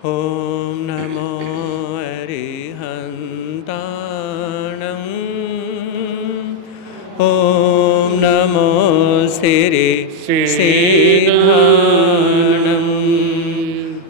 ॐ नमो अरिहन्ताणं ॐ नमो सिद्धाणं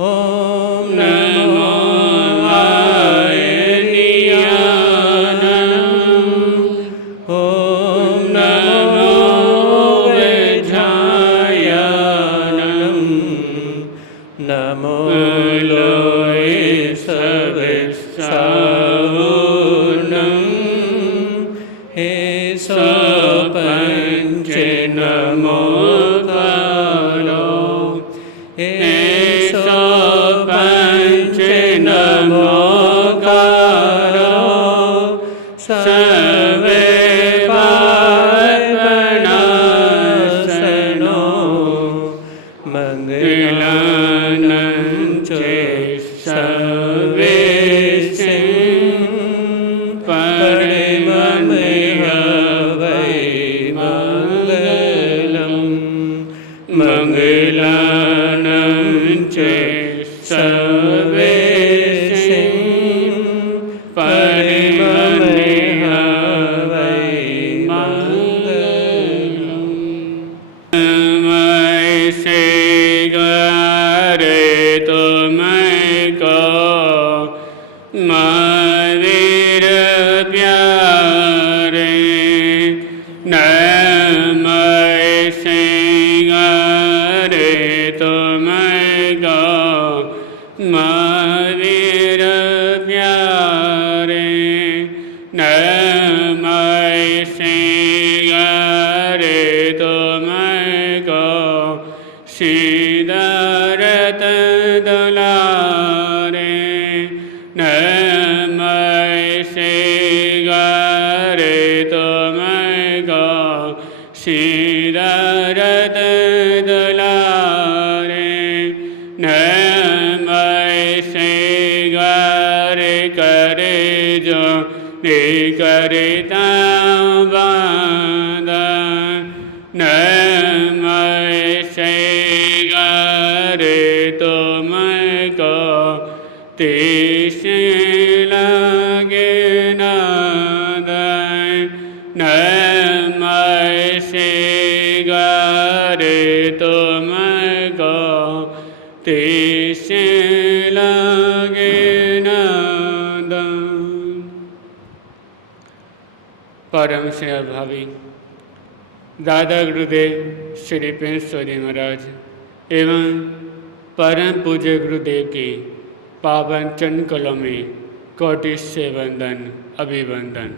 ॐ नमो आयनियानम् ॐ नमो वैझायानम् नमो लोये सविस्सावूर्णं हे सपञ्च नमो कारो हे सपञ्च नमो कारो सर्वे पापनाशनो मंगलानं च सर्वेशं परममेव वै मंगलं मंगलानं च सर्वेशं परममेव वै मंगलम् से गरे तुमको महावीर प्यारे नमः से गरे तुमको महावीर प्यारे नमः से गरे तुमको सिद्धार्थ दुलारे नमः से गरे तुमको सिद्धार्थ दुलारे नमः से गरे करे जो ने करता बांधा नमः से गरे तुमको तेज लगे नादाय नमः से गरे तुमको तेज लगे नादाय। परम स्नेह भावी दादा गुरुदेव श्री पेंसोरी महाराज एवं परम पूज्य गुरुदेव की पावन चरण कलों में कोटि से वंदन अभिवंदन।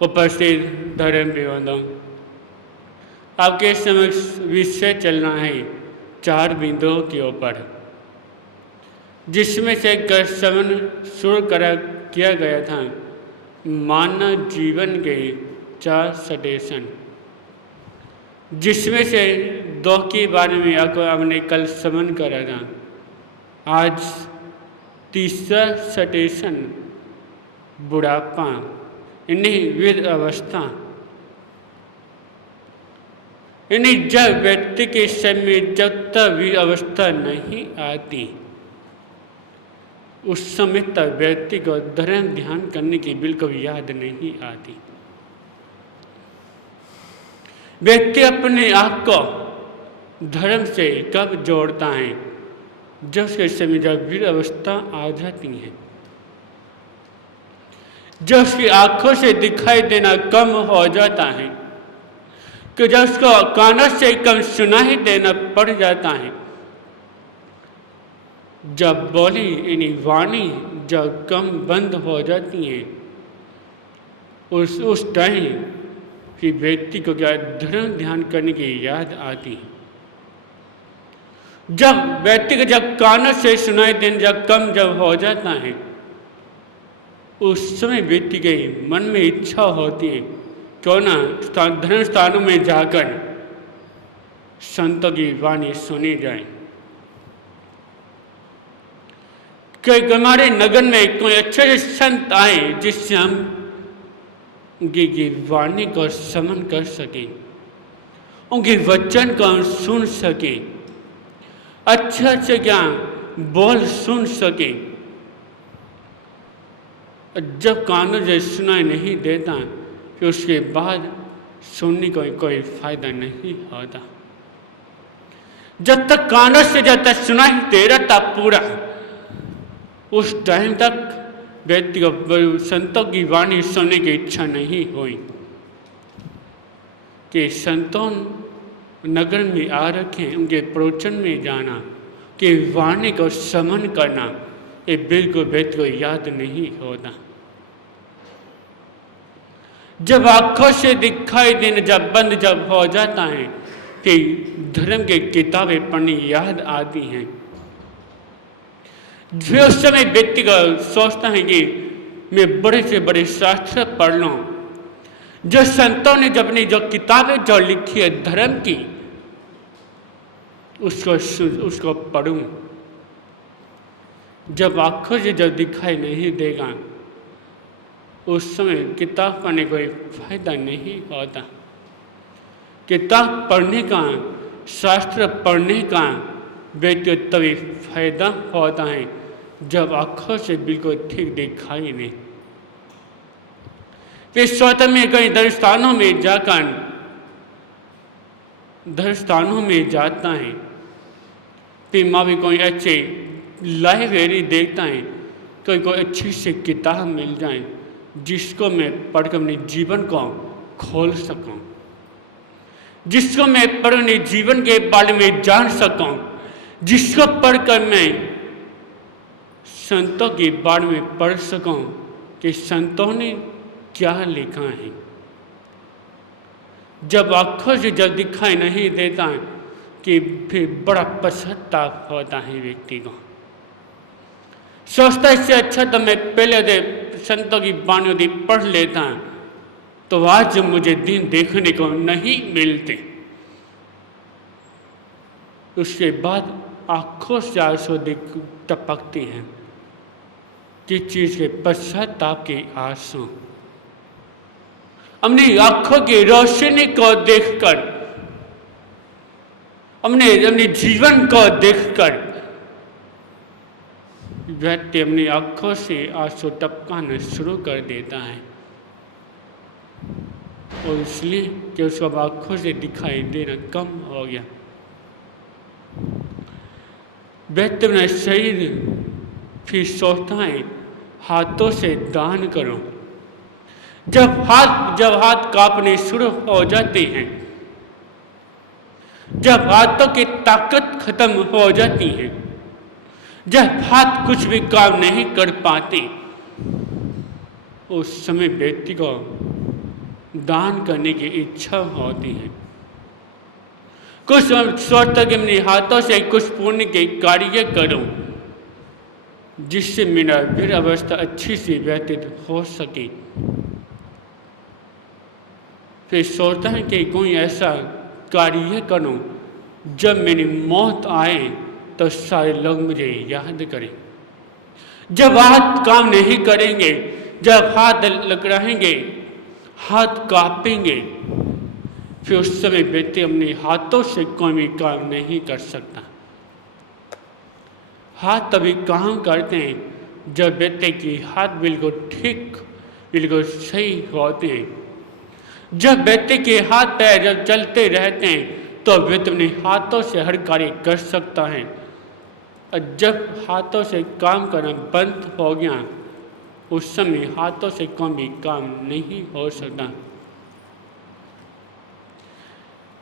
उपस्थित धर्म विवंदों, आपके समक्ष विषय चलना है 4 बिंदुओं के ऊपर, जिसमें से समन शुरू किया गया था मानव जीवन के 4 सटेशन, जिसमें से 2 के बारे में आपको हमने कल समन करा था। आज तीसरा सटेशन बुढ़ापा, इन्हीं विविध अवस्था, इन्हीं जब व्यक्ति के समय जब तक भी अवस्था नहीं आती उस समय तक व्यक्ति को धर्म ध्यान करने की बिल्कुल याद नहीं आती। व्यक्ति अपने आप को धर्म से कब जोड़ता है? जब उसके समय जब वीर अवस्था आ जाती है, जब उसकी आंखों से दिखाई देना कम हो जाता है, कि जब उसको कानों से कम सुनाई देना पड़ जाता है, जब बोली यानी वाणी जब कम बंद हो जाती है, उस टाइम कि व्यक्ति को क्या धर्म ध्यान करने की याद आती है। जब व्यक्ति को जब कानों से सुनाई देना जब कम जब हो जाता है, उस समय व्यक्ति के मन में इच्छा होती है क्यों ना धर्म स्थानों में जाकर संतों की वाणी सुनी जाए, कि हमारे नगर में कोई अच्छे संत आए जिससे हम उनकी वाणी को समन कर सकें, उनके वचन को हम सुन सकें, अच्छे अच्छे ज्ञान बोल सुन सके। जब कानों से सुनाई नहीं देता फिर उसके बाद सुनने का कोई फायदा नहीं होता। जब तक कानों से जब तक सुनाई दे रहा था पूरा, उस टाइम तक व्यक्ति को संतों की वाणी सुनने की इच्छा नहीं हुई कि संतों नगर में आ रखे, उनके प्रवचन में जाना, कि वाणी को समन करना, ये बिल्कुल व्यक्ति को याद नहीं होता। जब आंखों से दिखाई देना जब बंद जब हो जाता है कि धर्म की किताबें पढ़नी याद आती हैं, फिर उस समय व्यक्ति का सोचता है कि मैं बड़े से बड़े शास्त्र पढ़ लूँ, जो संतों ने जब अपनी जो किताबें जो लिखी है धर्म की, उसको पढ़ूं। जब आंखों से जब दिखाई नहीं देगा उस समय किताब पढ़ने कोई फायदा नहीं होता। किताब पढ़ने का, शास्त्र पढ़ने का व्यक्ति तभी फायदा होता है जब आंखों से बिल्कुल ठीक दिखाई नहीं। फिर स्वतः में कई धर्मस्थानों में जाकर धर्मस्थानों में जाता है, फिर माँ भी कोई अच्छे लाइब्रेरी देखता है, कोई अच्छी सी किताब मिल जाए जिसको मैं पढ़कर अपने जीवन को खोल सकूं, जिसको मैं पढ़ अपने जीवन के बारे में जान सकूं, जिसको पढ़कर मैं संतों के बारे में पढ़ सकूं कि संतों ने क्या लिखा है। जब आंखों से जब दिखाई नहीं देता कि फिर बड़ा पश्चाताप होता है व्यक्ति को। सोचता इससे अच्छा तो मैं पहले दे संतों की वाणी पढ़ लेता, तो आज मुझे दिन देखने को नहीं मिलते। उसके बाद आंखों से आंसू टपकती हैं, किस चीज के? पश्चाताप के आंसू। अपनी आंखों की रोशनी को देखकर, अपने जीवन को देखकर व्यक्ति अपनी आंखों से आंसू टपकाना शुरू कर देता है, और इसलिए कि उसको आंखों से दिखाई देना कम हो गया। व्यक्ति अपना शरीर फिर सोचता है हाथों से दान करो। जब हाथ कांपने शुरू हो जाते हैं, जब हाथों की ताकत खत्म हो जाती है, जब हाथ कुछ भी काम नहीं कर पाते, उस समय व्यक्ति को दान करने की इच्छा होती है। कुछ सोचता कि अपने हाथों से कुछ पुण्य के कार्य करूं जिससे मेरा वीर अवस्था अच्छी से व्यतीत हो सके। फिर सोचता है कि कोई ऐसा कार्य करूं जब मेरी मौत आए तो सारे लोग मुझे याद करें। जब हाथ काम नहीं करेंगे, जब हाथ लकड़ाएंगे, हाथ कांपेंगे, फिर उस समय व्यक्ति अपने हाथों से कोई भी काम नहीं कर सकता। हाथ तभी काम करते हैं जब व्यक्ति की हाथ बिल्कुल ठीक, बिल्कुल सही होते हैं। जब व्यक्ति के हाथ पैर जब चलते रहते हैं तो व्यक्ति अपने हाथों से हर कार्य कर सकता है, और जब हाथों से काम करना बंद हो गया उस समय हाथों से कोई भी काम नहीं हो सकता।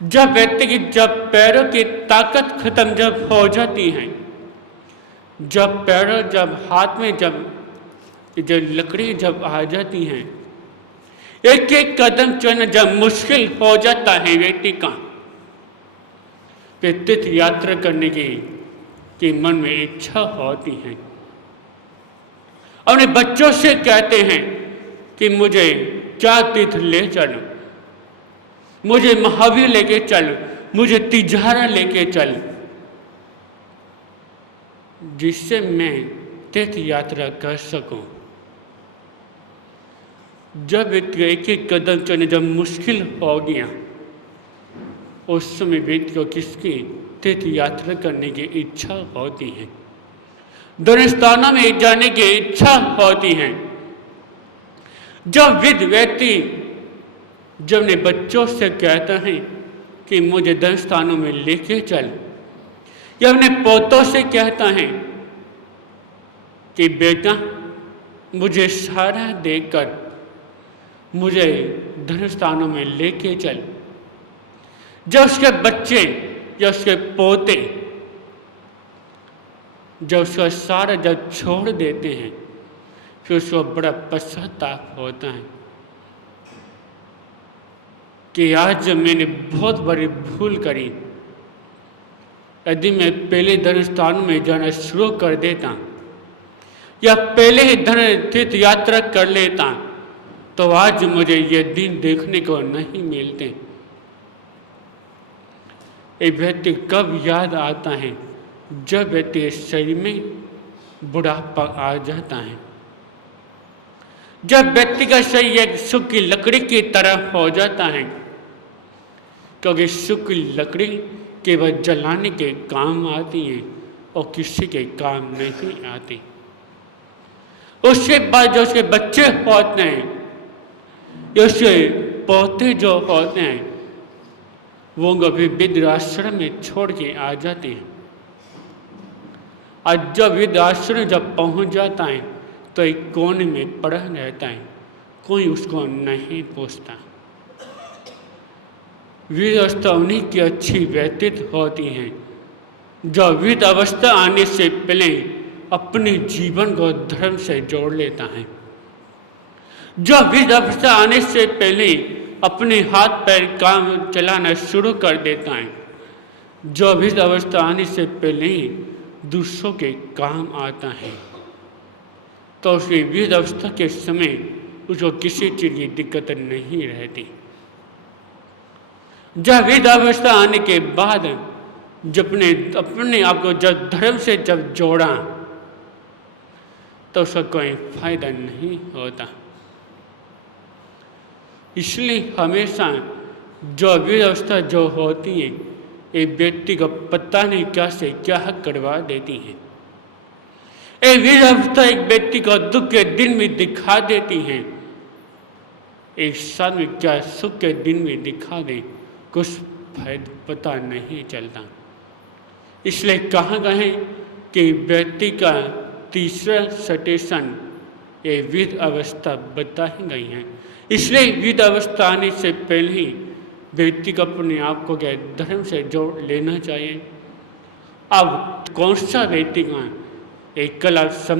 जब व्यक्ति की जब पैरों की ताकत खत्म जब हो जाती है, जब पैरों जब हाथ में जब लकड़ी जब आ जाती हैं, एक एक कदम चलना जब मुश्किल हो जाता है व्यक्ति का, फिर तीर्थ यात्रा करने की मन में इच्छा होती है। अपने बच्चों से कहते हैं कि मुझे क्या तीर्थ ले चलो, मुझे महावीर लेके चल, मुझे तिजारा लेके चल, जिससे मैं तीर्थ यात्रा कर सकूं। जब एक एक कदम चलने जब मुश्किल हो गया उस समय व्यक्ति को किसकी तीर्थ यात्रा करने की इच्छा होती है। दोनों स्थानों में जाने की इच्छा होती है। जब वृद्ध व्यक्ति जब अपने बच्चों से कहता है कि मुझे दोनों स्थानों में लेके चल, या अपने पोतों से कहता है कि बेटा मुझे सहारा देकर मुझे धर्म स्थानों में लेके चल, जब उसके बच्चे या उसके पोते जब उसका सहारा जब छोड़ देते हैं, फिर उसको बड़ा पश्चाताप होता है कि आज मैंने बहुत बड़ी भूल करी। यदि मैं पहले धर्म स्थानों में जाना शुरू कर देता या पहले ही धर्म तीर्थ यात्रा कर लेता तो आज मुझे ये दिन देखने को नहीं मिलते। एक व्यक्ति कब याद आता है? जब व्यक्ति के शरीर में बुढ़ापा आ जाता है, जब व्यक्ति का शरीर एक सूखी लकड़ी की तरह हो जाता है, क्योंकि सूखी लकड़ी केवल जलाने के काम आती है और किसी के काम नहीं आती। उसके बाद जो उसके बच्चे होते हैं या उसके पोते जो होते हैं, वो कभी वृद्धाश्रम में छोड़ के आ जाते हैं। और जब वृद्धाश्रम जब पहुंच जाता है तो एक कोने में पड़ा रहता है, कोई उसको नहीं पूछता। वृद्ध अवस्था उन्हीं की अच्छी व्यतीत होती है जो वृद्ध अवस्था आने से पहले अपने जीवन को धर्म से जोड़ लेता है, जो वृद्ध अवस्था आने से पहले अपने हाथ पैर काम चलाना शुरू कर देता है, जो वृद्ध अवस्था आने से पहले ही दूसरों के काम आता है, तो उसकी वृद्ध अवस्था के समय उसको किसी चीज़ की दिक्कत नहीं रहती। जब वृद्ध अवस्था आने के बाद जब अपने आप को जब धर्म से जब जोड़ा तो उसका कोई फायदा नहीं होता। इसलिए हमेशा जो वृद्ध अवस्था जो होती है, एक व्यक्ति को पता नहीं क्या से क्या करवा देती है। एक वृद्ध अवस्था एक व्यक्ति को दुख के दिन में दिखा देती है, एक साल में क्या सुख के दिन में दिखा दे, कुछ फायदा पता नहीं चलता। इसलिए कहा गया है कि व्यक्ति का तीसरा स्टेशन ये वृद्ध अवस्था बताई गई है। इसलिए वृद्ध अवस्था आने से पहले ही व्यक्ति को अपने आप को क्या धर्म से जोड़ लेना चाहिए। अब कौन सा व्यक्ति का एक कला समझ